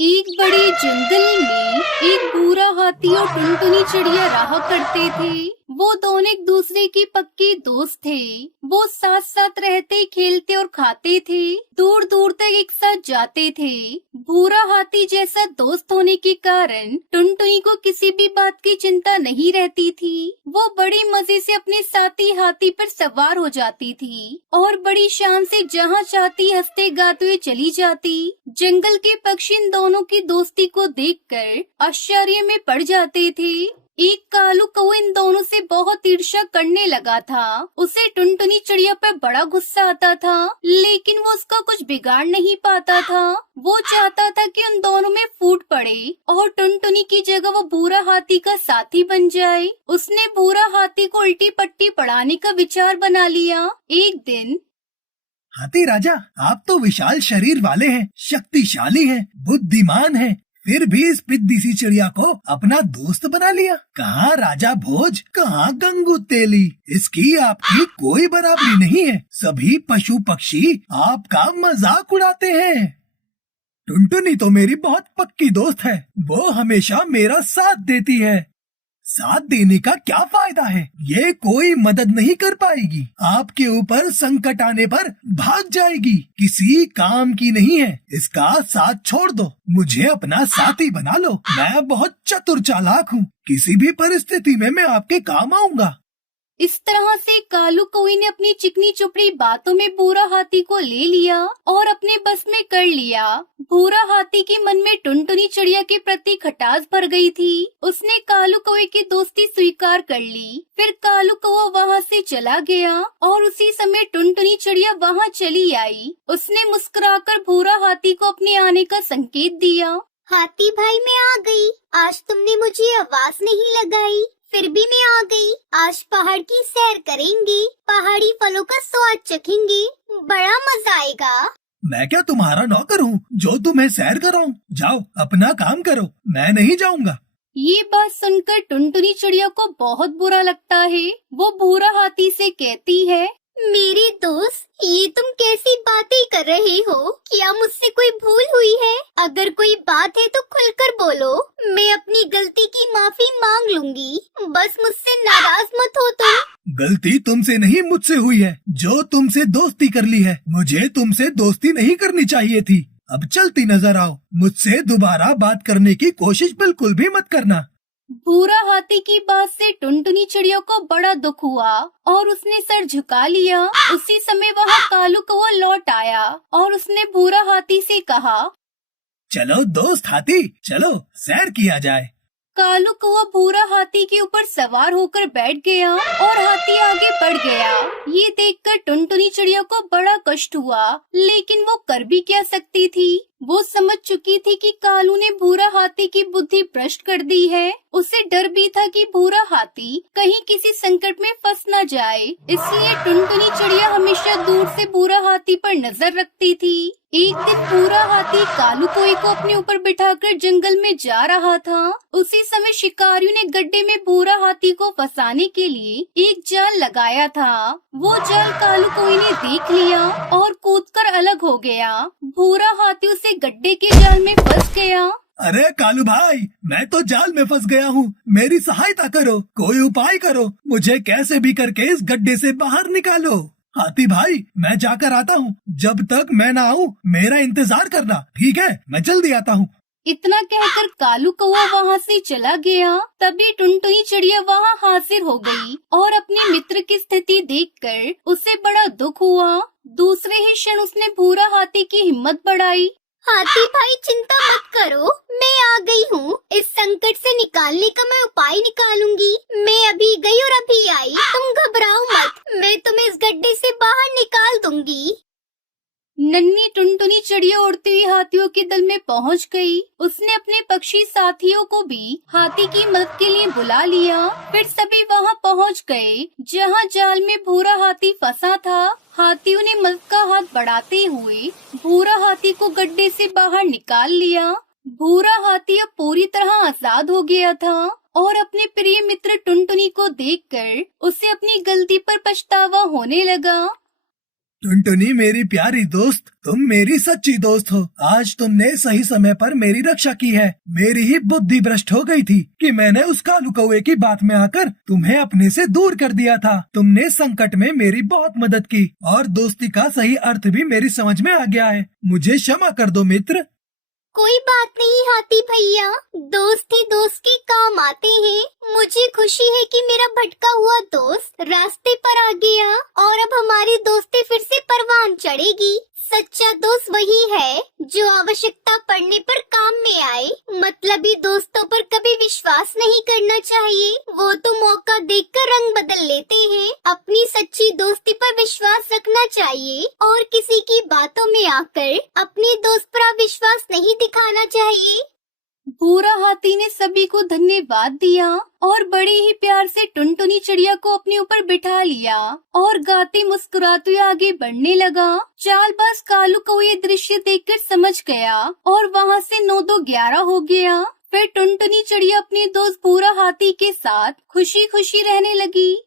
एक बड़े जंगल में एक भूरा हाथी और टुनटुनी चिड़िया रहा करते थे। वो दोनों एक दूसरे के पक्के दोस्त थे। वो साथ साथ रहते, खेलते और खाते थे। दूर दूर तक एक साथ जाते थे। भूरा हाथी जैसा दोस्त होने के कारण टुनटुनी को किसी भी बात की चिंता नहीं रहती थी। वो बड़ी मजे से अपने साथी हाथी पर सवार हो जाती थी और बड़ी शान से जहाँ चाहती हंसते गाते हुए चली जाती। जंगल के पक्षी इन दोनों की दोस्ती को देखकर आश्चर्य में पड़ जाते थे। एक कालू कौवा इन दोनों से बहुत ईर्ष्या करने लगा था। उसे टुनटुनी चिड़िया पर बड़ा गुस्सा आता था, लेकिन वो उसका कुछ बिगाड़ नहीं पाता था। वो चाहता था कि उन दोनों में फूट पड़े और टुनटुनी की जगह वो भूरा हाथी का साथी बन जाए। उसने भूरा हाथी को उल्टी पट्टी पढ़ाने का विचार बना लिया। एक दिन, हाथी राजा, आप तो विशाल शरीर वाले हैं, शक्तिशाली हैं, बुद्धिमान हैं, फिर भी इस पिद्दी सी चिड़िया को अपना दोस्त बना लिया। कहाँ राजा भोज, कहाँ गंगू तेली, इसकी आपकी कोई बराबरी नहीं है। सभी पशु पक्षी आपका मजाक उड़ाते हैं। टुनटुनी तो मेरी बहुत पक्की दोस्त है, वो हमेशा मेरा साथ देती है। साथ देने का क्या फायदा है, ये कोई मदद नहीं कर पाएगी। आपके ऊपर संकट आने पर भाग जाएगी, किसी काम की नहीं है। इसका साथ छोड़ दो, मुझे अपना साथी बना लो। मैं बहुत चतुर चालाक हूँ, किसी भी परिस्थिति में मैं आपके काम आऊंगा। इस तरह से कालू कौवे ने अपनी चिकनी चुपड़ी बातों में भूरा हाथी को ले लिया और अपने बस में कर लिया। भूरा हाथी के मन में टुनटुनी चिड़िया के प्रति खटास भर गई थी। उसने कालू कौवे की दोस्ती स्वीकार कर ली। फिर कालू कौवा वहाँ से चला गया और उसी समय टुनटुनी चिड़िया वहाँ चली आई। उसने मुस्कुराकर भूरा हाथी को अपने आने का संकेत दिया। हाथी भाई, मैं आ गई। आज तुमने मुझे आवाज नहीं लगाई, फिर भी मैं आ गई। आज पहाड़ की सैर करेंगे, पहाड़ी फलों का स्वाद चखेंगे, बड़ा मजा आएगा। मैं क्या तुम्हारा नौकर हूँ जो तुम्हें सैर कराऊं? जाओ अपना काम करो, मैं नहीं जाऊंगा। ये बात सुनकर टुनटुनी चिड़िया को बहुत बुरा लगता है। वो भूरा हाथी से कहती है, मेरे दोस्त, ये तुम कैसी बातें कर रहे हो? क्या मुझसे कोई भूल हुई है? अगर कोई बात है तो खुलकर बोलो, मैं अपनी गलती की माफी मांग लूंगी। बस मुझसे नाराज मत हो तुम। गलती तुमसे नहीं मुझसे हुई है, जो तुमसे दोस्ती कर ली है। मुझे तुमसे दोस्ती नहीं करनी चाहिए थी। अब चलती नजर आओ, मुझसे दोबारा बात करने की कोशिश बिल्कुल भी मत करना। भूरा हाथी की बात से टुनटुनी चिड़िया को बड़ा दुख हुआ और उसने सर झुका लिया। उसी समय वहाँ कालू कौवा लौट आया और उसने भूरा हाथी से कहा, चलो दोस्त हाथी, चलो सैर किया जाए। कालू कौवा भूरा हाथी के ऊपर सवार होकर बैठ गया और हाथी आगे बढ़ गया। ये देखकर टुनटुनी चिड़िया को बड़ा कष्ट हुआ, लेकिन वो कर भी क्या सकती थी। वो समझ चुकी थी कि कालू ने भूरा हाथी की बुद्धि भ्रष्ट कर दी है। उसे डर भी था कि भूरा हाथी कहीं किसी संकट में फंस न जाए, इसलिए टुनटुनी चिड़िया हमेशा दूर से भूरा हाथी पर नजर रखती थी। एक दिन भूरा हाथी कालू कौवे को अपने ऊपर बिठाकर जंगल में जा रहा था। उसी समय शिकारियों ने गड्ढे में भूरा हाथी को फंसाने के लिए एक जाल लगाया था। वो जाल कालू कौवे ने देख लिया और कूदकर अलग हो गया। भूरा हाथी उसे गड्ढे के जाल में फंस गया। अरे कालू भाई, मैं तो जाल में फंस गया हूँ, मेरी सहायता करो, कोई उपाय करो, मुझे कैसे भी करके इस गड्ढे से बाहर निकालो। हाथी भाई, मैं जाकर आता हूँ, जब तक मैं ना आऊँ मेरा इंतजार करना, ठीक है? मैं जल्दी आता हूँ। इतना कहकर कालू कौवा वहाँ से चला गया। तभी टुनटुनी चिड़िया वहाँ हाजिर हो गई और अपने मित्र की स्थिति देखकर उसे बड़ा दुख हुआ। दूसरे ही क्षण उसने भूरा हाथी की हिम्मत बढ़ाई। हाथी भाई, चिंता मत करो, मैं आ गई हूँ। इस संकट से निकालने का मैं उपाय निकालूंगी। मैं अभी गई और अभी आई, तुम घबराओ मत, मैं तुम्हें इस गड्ढे से बाहर निकाल दूंगी। नन्ही टुनटुनी चिड़िया उड़ती हुई हाथियों के दल में पहुंच गई। उसने अपने पक्षी साथियों को भी हाथी की मदद के लिए बुला लिया। फिर सभी वहां पहुंच गए जहां जाल में भूरा हाथी फंसा था। हाथियों ने मदद का हाथ बढ़ाते हुए भूरा हाथी को गड्ढे से बाहर निकाल लिया। भूरा हाथी अब पूरी तरह आजाद हो गया था और अपने प्रिय मित्र टुनटुनी को देखकर उसे अपनी गलती पर पछतावा होने लगा। टुनटुनी मेरी प्यारी दोस्त, तुम मेरी सच्ची दोस्त हो। आज तुमने सही समय पर मेरी रक्षा की है। मेरी ही बुद्धि भ्रष्ट हो गई थी कि मैंने उस कालू कौवे की बात में आकर तुम्हें अपने से दूर कर दिया था। तुमने संकट में मेरी बहुत मदद की और दोस्ती का सही अर्थ भी मेरी समझ में आ गया है। मुझे क्षमा कर दो मित्र। कोई बात नहीं हाथी भैया, दोस्त ही दोस्त के काम आते हैं। मुझे खुशी है कि मेरा भटका हुआ दोस्त रास्ते पर आ गया और अब हमारी दोस्ती फिर से परवान चढ़ेगी। सच्चा दोस्त वही है जो आवश्यकता पड़ने पर काम में आए। मतलबी दोस्तों पर कभी विश्वास नहीं करना चाहिए, वो तो मौका देखकर रंग बदल लेते हैं। अपनी सच्ची दोस्ती पर विश्वास रखना चाहिए और किसी की बातों में आकर अपने दोस्त पर विश्वास नहीं दिखाना चाहिए। भूरा हाथी ने सभी को धन्यवाद दिया और बड़े ही प्यार से टुनटुनी चिड़िया को अपने ऊपर बिठा लिया और गाते मुस्कुराते हुए आगे बढ़ने लगा। चालबाज कालू को ये दृश्य देखकर समझ गया और वहाँ से 9-2-11 हो गया। फिर टुनटुनी चिड़िया अपने दोस्त भूरा हाथी के साथ खुशी खुशी रहने लगी।